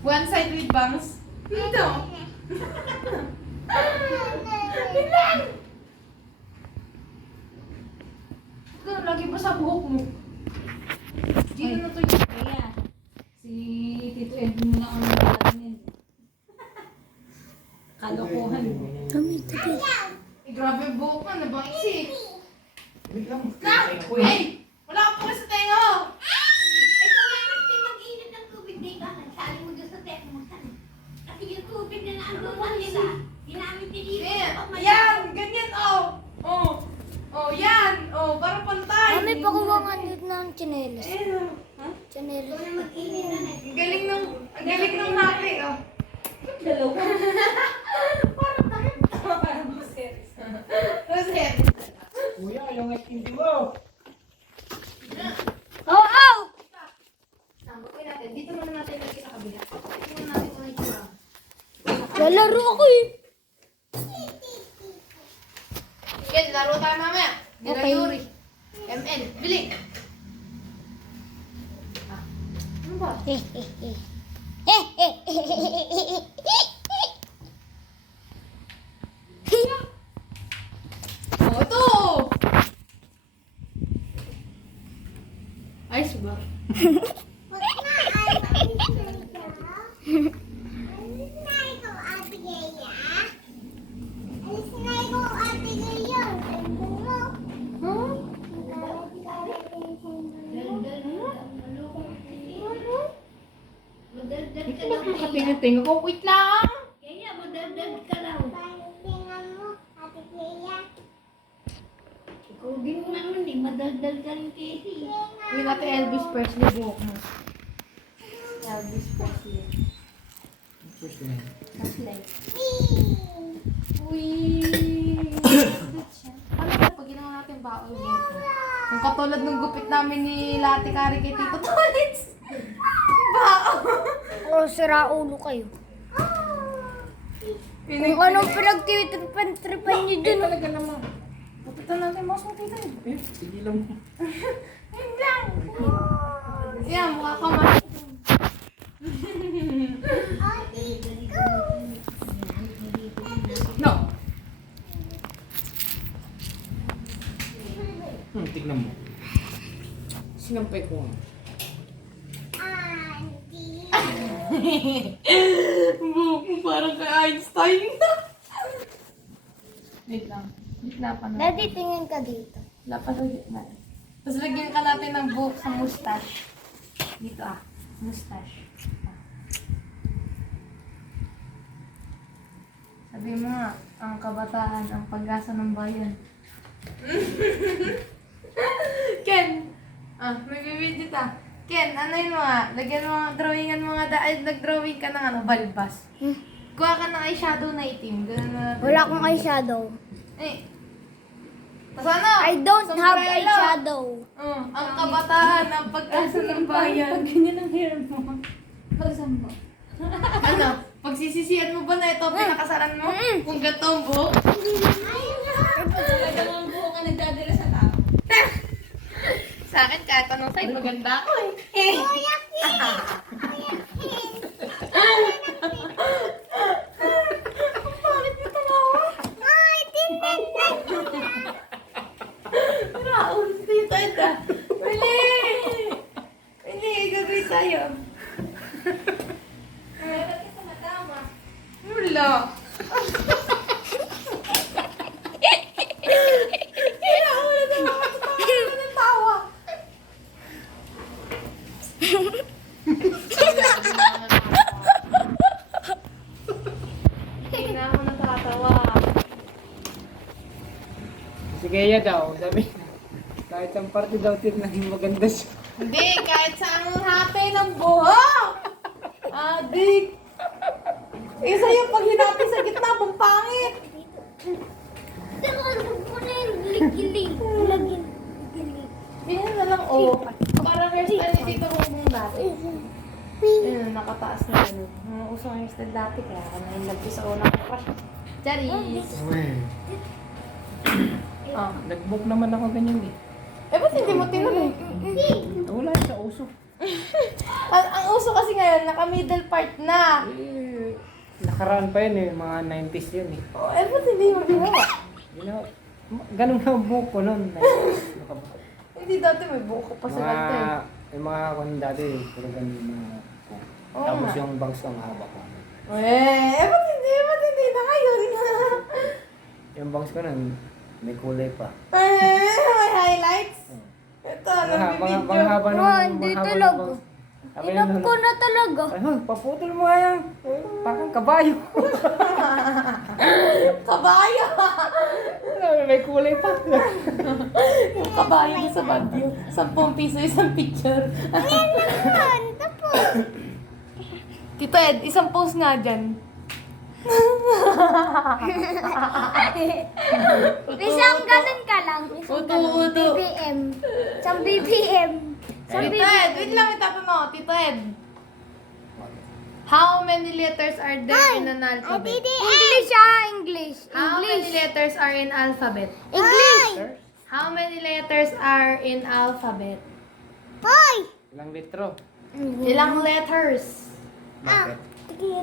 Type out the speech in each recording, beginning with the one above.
One side with bangs. Ito. Ilan? Ito, lagi pa sa buhok mo. Dito na to yung kaya. Si Tito Ed mo na ang nagalatin. Kalokohan. Eh, grabe yung buhok mo. Nabangis eh. Na! Hey! Wala ka pa sa tenga mo! Ito nga yung mag-init ng tubig dito. Sali mo doon sa tenga mo. Kasi yung tubig na naandunan nila, ginamit ni dito. Yan! Ganyan oh! Oh! Oh, yan! Oh, para pantay! Mami, pakuha nga dito ng tsinelas. Ayun oh. Tsinelas. Ito na mag-init na na. Ang galing ng hati oh. Dalawa. Parang nakita. Parang Roseris. Roseris. Kuya, yung hindi mo. Oh, oh! Sambukin natin. Dito muna natin lagi sa kabila. Dito muna natin sa itsura. Lalaro ako eh. Yan, laro tayo mamaya. Dito Okay. Yuri. ML. Bili. Ah. Ano ba? Oh, ito! Ayos ba? Madaldal ka Ito lang. ba makatingin-tingin ko? Wait lang! Kaya madaldal ka lang. Ikaw din naman eh, madaldal ka rin kasi. Uy, natin Elvis Presley buhok mo. Elvis Presley. First name. Presley. Uy! Gupit siya. Paano ba pag ginawa natin baon dito? Ang katulad ng gupit namin ni Lati Kari kay Tito Tolits. Baon! O, sira ulo kayo. Kung anong pinagtitripan niyo Ay, dun. talaga naman. Pupitan natin mas matita eh. Sige lang mo. Yun lang. Yan, mukha ka mas. No. Tignan mo. Sinampay ko nga. Buhok mo parang kay Einstein. Wait lang. Gitna pa na. Daddy, tingin ka dito. Wala pa daw gitna. Tapos lagyan ka natin ng buhok sa mustache. Dito ah. Mustache. Ah. Sabi mo nga, ang kabataan, ang pag-asa ng bayan. Ken! Ah, may bibidyo ta. Ken, ano yun mo nga? Lagyan mo nga, drawingan mo nga dahil nag-drawing ka ng ano, balbas. Kuha ka ng eyeshadow na itim. Ganun na. Wala akong eyeshadow. Eh. Tapos ano? I don't have Sombrero. eyeshadow. Ang kabataan, ang pag-asa ng bayan. ganyan ang hair mo. Pagsan mo. Ano? Pagsisisihan mo ba na ito pinakasalan mo? Kung ganito ang buhok? Talaga mga buhok ka nagdadala sa tao. Sa akin, kahit anong side, maganda ako eh. Bakit mo tumawa? Raul, dito ito. Mali! Hindi, gagawin tayo. Ba't ka tumatama? Wala. Kaya ako na tawa. Tatawa ng tawa. Hindi na ako natatawa. Si Kaya daw, sabi. Kahit ang parte daw naging maganda siya. Hindi, kahit saan ang hati ng buhok. Adik. Isa yung pag hinati sa gitna, pampangit. Saka, mo na yung gilig. Lagyan. Ganyan na lang, oh. Parang hairstyle ni Tito Bongbong dati. Ayun, nakataas na ano. Mga usong hairstyle dati, kaya ako na-inlove ko sa unang crush. Charis! Oh. Nag-book naman ako ganyan eh. Eh, ba't hindi mo tinuloy? Wala sa uso naka-middle part na. Eh, nakaraan pa yun eh, mga 90s yun eh. Oh, ba't hindi mo ginawa? Ginawa, ganun na ang buhok ko nun. 90s, ano ka ba? Hindi dati may buhok ko pa sa kanta eh. Yung mga kung dati, puro ganun yung mga buhok. Oo Tapos nga. yung bangs ko mahaba ko. Ba't hindi na ngayon? Yung bangs ko nun, may kulay pa. May highlights? Ito, Mga nagbibidyo. haba ng Oh, hindi mahaba ng talaga. bangs. Sabi Inap nung- ko na talaga. Ay, hoy, paputol mo nga yan. Parang kabayo. Kabayo! May kulay pa. Yung kabayo na sa Baguio. 10 piso isang picture. Ayan, tapos. Tito Ed, isang post nga dyan. Isang ganun ka lang. Isang ganun. Uto. BBM. Isang BBM. Isang Tito Ed, wait lang, itatanong. Tito Ed. How many letters are there in an alphabet? English ah, English. How many English. letters are in alphabet? English. How many letters are in alphabet? Hoy! Ilang litro? Ilang letters? Bakit?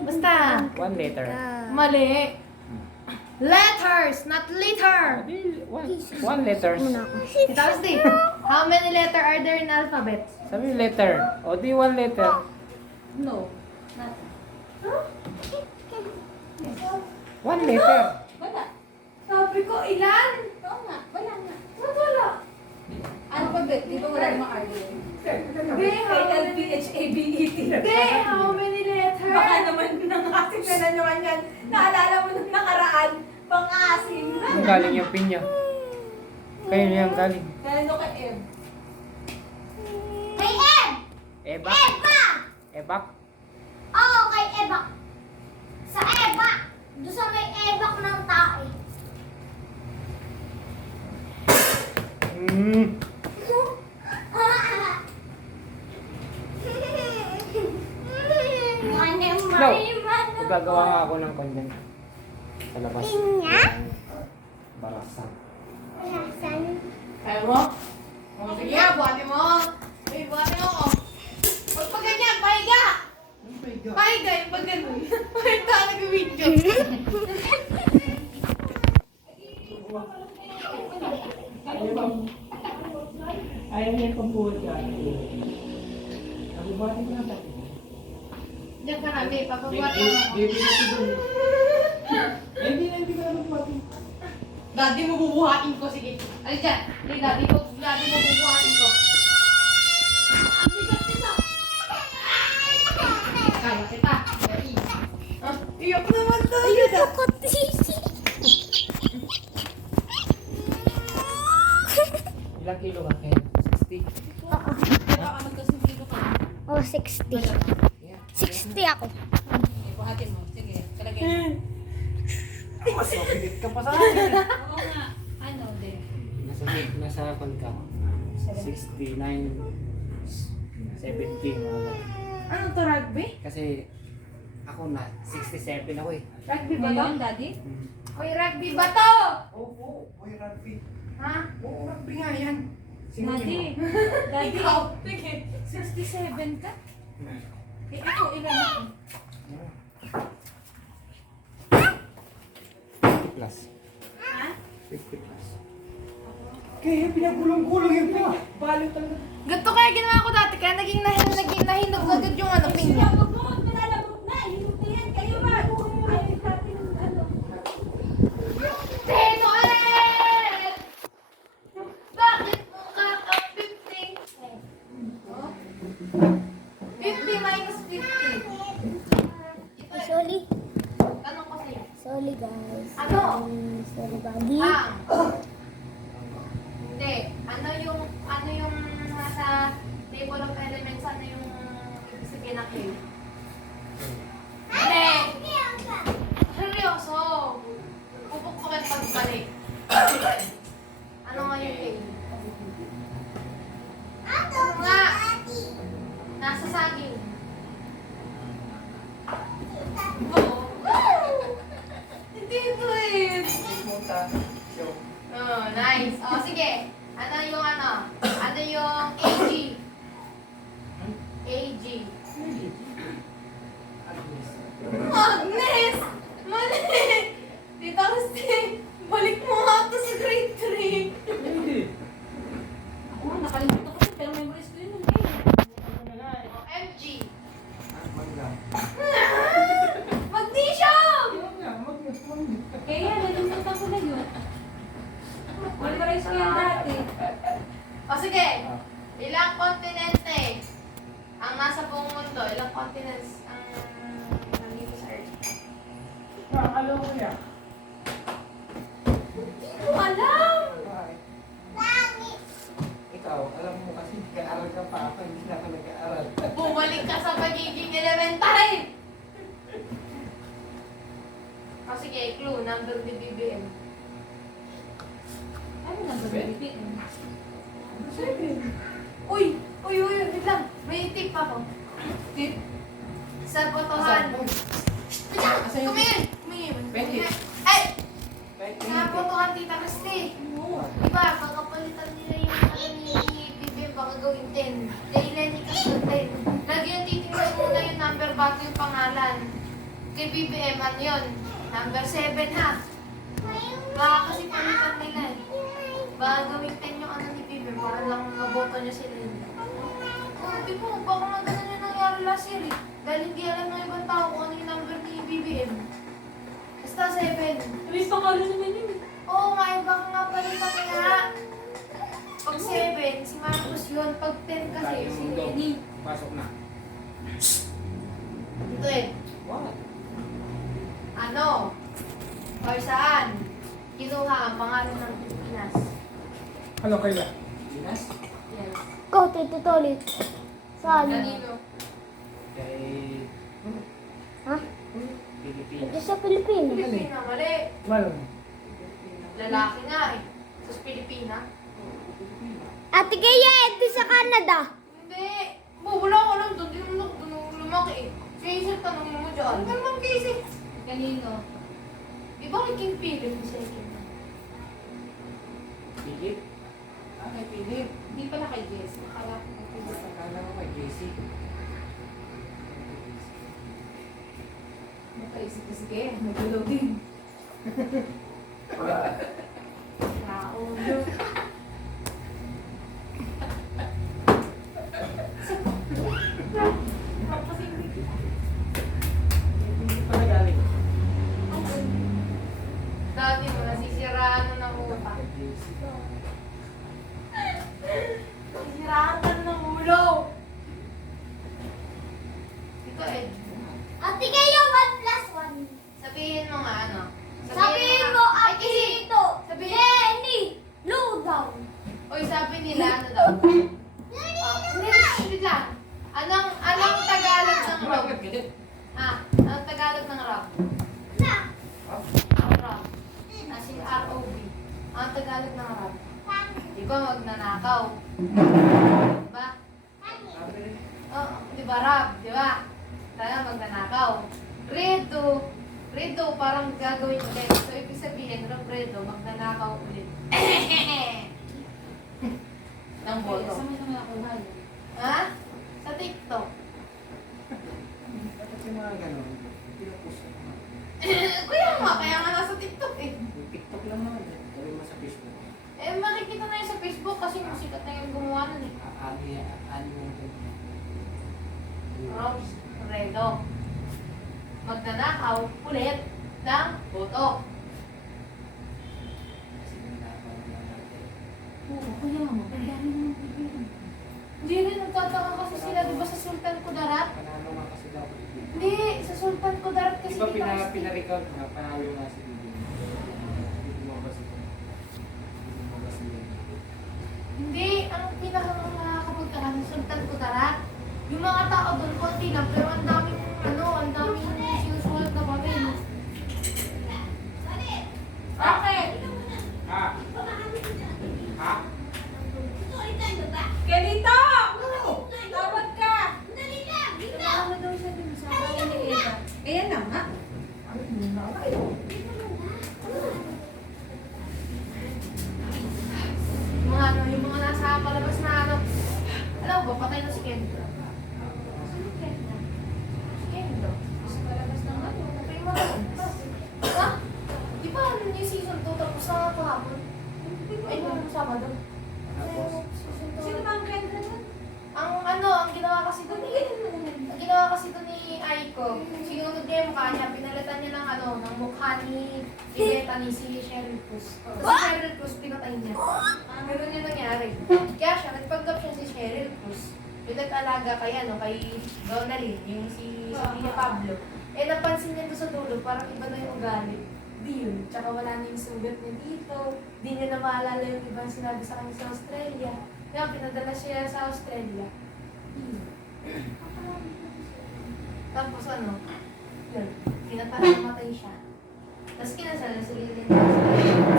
Basta. 1 liter. Mali. Letters, not liter. One letters. Tita Steve, how many letters are there in alphabet? Sabi yung letter. O di 1 letter. No. 1 letter. Wala. Sabi ko, ilan? Oo nga, wala nga. Ba't wala? Ano ba, Bet? Di ba wala namang argument? Hindi, how many... K-L-P-H-A-B-E-T. Hindi, how many letters? Baka naman nangasim na na naman yan. Naalala mo nung nakaraan, pangasim. Saan galing yung pinya? Kayo niya galing. Nalano ka, Em? Kay Eb! Eba? Eba! Ebak? Oo, kay Eba. Sa Eba. Doon sa may Ebak ng tae. No. Gagawa nga ako ng content. Sa labas. Pinya? Barasan. Nasaan? Kaya mo? O, sige, buhati mo. Ay, buhati mo. Huwag pa ganyan, pahiga! Pahiga, yung pag gano'n. Pahiga, nag-video. Ayaw niya pambuhat ka. Ako ba rin na natin? Diyan ka na, babe. Papabuhati mo. Baby na si Don. Hindi na magpapati. Daddy mo bubuhatin ko, sige. Alis dyan. Hey, daddy mo bubuhatin ko. Ang bigat nito. Kaya kita. Ready? Ah, iyak naman tayo. Ayun ako, Tisi. Ilang kilo ka kaya? 60? Baka magkasumilo ka. Oh, 60. 60 ako. Buhatin mo. Sige, talagay mo. Mas mabilit ka pa sa akin. Oo nga. Ano, de? Nasa kon ka. 69, 70 mga ganun. Ano to, rugby? Kasi ako na 67 ako eh. Rugby ba to? Ngayon, Daddy? Oy, rugby ba to? Oo, oy rugby. Ha? Oo, rugby nga yan. Sino Daddy. mo? Daddy. Ikaw. Sige. 67 ka? Eh, ako, ilan ako? 50 plus. Ha? 50 plus. Kaya pinagulong-gulong yung pinya. Balo talaga. Ganito kaya ginawa ko dati, kaya naging nahinog agad yung ano, pinya. Huwag mo, malalabot na. Hinog na yan. Kayo ba? Ayaw natin ano. Tito Ed! Bakit mo kaka-50? 50 minus 50. Sorry. Tanong ko sa'yo. Sorry, guys. Ano? Sorry, buddy. Hindi. Ano yung nasa table of elements, ano yung ibig sabihin ng A? Hindi. Seryoso. Pupok ko kayo pagbalik. Ano nga yung A? Ano nga? Nasa saging. Oo. Hindi ito eh. Oh, nice. Oh, sige. Ano yung ano? Ano yung AG? AG. Ilang continent na eh. Ang nasa buong mundo, ilang continents ang nandito sa Earth. Alam ko yan. Hindi ko alam! Bakit? Langit. Ikaw, alam mo kasi nag-aaral ka pa ako, hindi na ako nag-aaral. Bumalik ka sa pagiging elementary! O sige, clue, number ni BBM. Ano number ni BBM? Uy! Uy, wait lang. May tip ako. Tip? Sa botohan. Asa yung- Kumil! Kumil! Pwede. Ay! Kahit Sa botohan, Tita Christy. Diba, kakapalitan nila yung ano ni BBM, baka gawin 10. Kay Lenny kasi 10. Lagi yung titingnan muna yung number bago yung pangalan. Kay BBM, ano yun? Number 7 ha. Baka kasi palitan nila eh. Baka gawin 10 yung ano ni BBM, para lang maboto niya si Lenny. Oh, di mo, baka nga ganun yung nangyari last year eh. Dahil hindi alam ng ibang tao kung ano yung number ni BBM. Basta 7. May pangalan naman yun. Oo nga, baka nga palitan niya. Pag 7, si Marcos yun. Pag 10 kasi, si Lenny. Pasok na. Ito eh. What? Ano? Or saan? Kinuha ang pangalan ng Pilipinas. Ano kaya? Pinas? Yes. Ikaw, Tito Tolit. Saan? Kanino? Kay... Ha? Pilipinas. Ito sa Pilipinas. Pilipina, mali. Well, Lalaki nga eh. Sa Pilipina. Ate Kaya, ito sa Canada. Hindi. Wala ko lang doon. Di naman doon lumaki eh. Casey, tanongin mo dyan. Ano naman Casey? Kanino? Di ba kay King Philip yung second? Philip? Ah, kay Philip. Hindi pala kay Jess. Akala ko kay Philip. Akala ko kay JC. Nakaisip na sige. Nag-loading. Tao yun. Hindi pala galing. Dati mo, nasisiraan mo ng utak. Kay JC. Nasisiraan ka ng ulo. Ito eh. Ate Kaya, 1+1. Sabihin mo nga ano. Sabihin mo, Ay, Ate kasi, Tito. sabihin- Lenny, Lowdown. Oy, sabi nila ano daw? Wait lang. Anong Tagalog ng rob? Bakit ganit? Anong Tagalog ng rob? Na. Ang rob. As in R-O-B. Ang Tagalog ng rob. Di ba magnanakaw? Diba? Sabi rin. Oo, di ba rob? Di ba? Talaga magnanakaw. Redo, parang gagawin ulit. So, ibig sabihin, redo, magnanakaw ulit. Ng boto. Saan mo naman ako na yun? Ha? Sa TikTok. Bakit yung mga ganun? Pinupost ko naman. Kaya nga nasa TikTok eh. Yung TikTok lang naman eh. Gawin mo sa Facebook. Eh, makikita na yun sa Facebook kasi yung sikat na yung gumawa nun eh. Ano yung... Robs Redo. Magnanakaw ulit ng boto. Kasi nanakaw na natin. Oo, kaya mo. Kaya mo bibigyan. Hindi rin nagtataka kasi sila, di ba sa Sultan Kudarat? Panalo nga kasi dapat yung Bibi. Hindi, sa Sultan Kudarat kasi Di ba kita kasi- pinarecord na panalo nga si Bibi? Bibi mo ba siya? Bibi mo ba siya? Hindi, ang pinaka-nakakapuntahan sa Sultan Kudarat. Yung mga tao doon, konti lang, pero ang daming, ang daming sinusulat na papel. Bakit? Ha? Ha? Ganito! Tawag ka! Dali lang, dito. Ano daw siya dun sa bahay ni Eva? Kaya na nga. Yung mga nasa palabas na alam mo ba, patay na si Kendra. Sino Kendra? Si Kendra. Sa palabas ng prima. Ha? Di ba ano yung season 2 tapos sa kahapon? Ay, nung Sabado. Tapos, Season 2. Sino ba ang Kendra nun? Ang ginawa kasi doon ni Aiko, sinunod niya yung yung mukha niya, pinalitan niya ng ano, ng mukha ni Bethany, si Cheryl Cruz. Tapos si Cheryl Cruz, pinatay niya. Ganun yung nangyari. Kaya siya, nagpanggap siya si Cheryl Cruz. Yung nag-alaga kay, ano, kay Donalyn, yung si Sofia Pablo. Eh, napansin niya doon sa dulo, parang iba na yung ugali. Di yun. Tsaka wala na yung sugat niya dito. Di niya na maalala yung ibang sinabi sa kanya sa Australia. Kaya pinadala siya sa Australia. Tapos ano, yun, namatay siya. Tapos kinasal na si Lilian.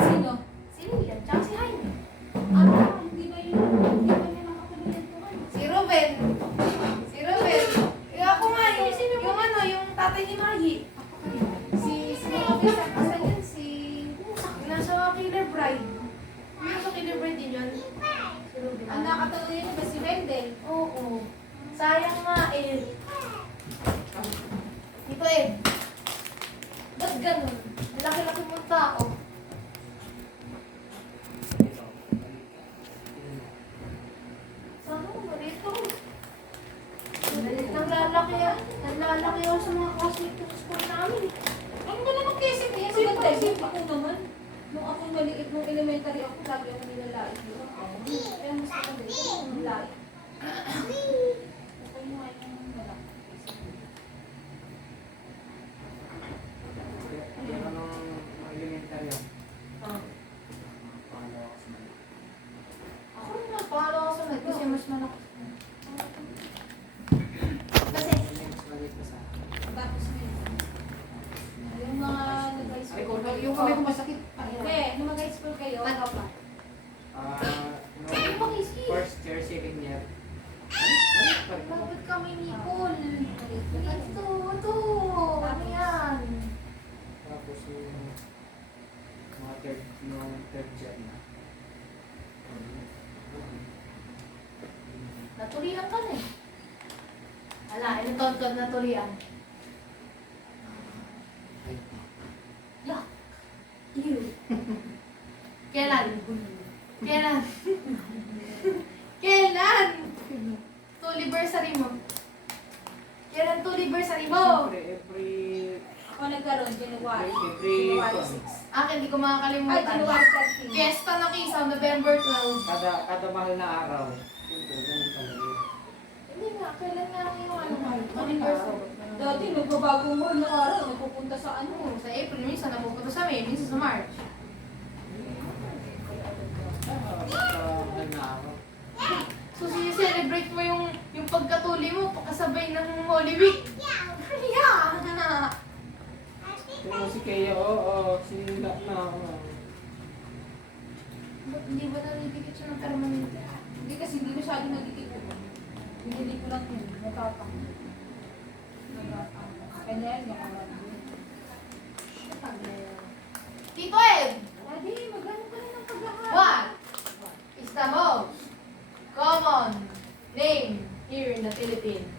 Sino? Si Lilian, tsaka si Jaime. Hindi ba yun? Hindi ba niya nakapanood ko ano? Si Ruben. Si Ruben. Eh ako nga, yung ano, yung tatay ni Maggie. Si mga Vincent, basta yun, yung nasa Killer Bride. Yung nasa Killer Bride din yun. Si Ruben. Ang nakatanood yun ba si Wendell? Oo. Sayang nga eh. Ito eh. Ba't ganun? Ang laki-laki mong tao. Sana ko malito. Naglalaki ako sa mga classmates ko sa school namin. Ano ba naman kasi niya? Maganda isip ako naman. Nung ako maliit, nung elementary ako, lagi ako nilalait. Kaya mas maganda ito, nung nilalait. Okay mo ay yung malaki. Yan ang mga elementary ako. Ah. Pangalawa ko sa mga. Ako rin na, pangalo ako sa med kasi mas malakas. Kasi, Mas maliit na sa akin. Tapos na yun. Yung mga nag-high Ay, school kung kayo. yung kami kung masakit. Hindi, nung mag-high school kayo. ano pa? Ano bang isip? First year, second year. Bakit kami Nicole? Ito. Ano yan? Tapos yung mga third year na. Natulian ka na eh. Ala, ilang taon ka natulian? Yak! Ew! Kailan? Kailan? Kailan? Tuliversary mo. Kailan tuliversary mo? Siyempre, every Ako nagkaroon, January. January 6. Akin, hindi ko Ay, makakalimutan. January 13. Fiesta na Kisaw, November 12. kada mahal na araw. Siyempre, ganun talaga. Hindi nga, kailan nga yung ano, anniversary? Dati, nagbabago mo na araw, nagpupunta sa ano. Sa April, minsan napupunta sa May, minsan sa March. Basta mahal na araw. So, celebrate mo yung pagkatuli mo, pakasabay ng Holy Week. Yeah! Kung si Kaya, oo, sinila na ako. Ba't hindi ba nalibigit siya ng permanente? Hindi kasi hindi masyado nagigit ko. Binili ko lang yun, natapang. Kanya yan, nakaraan. Tito Ed! Daddy, magano ka na ng paglahal. What is the most common name here in the Philippines?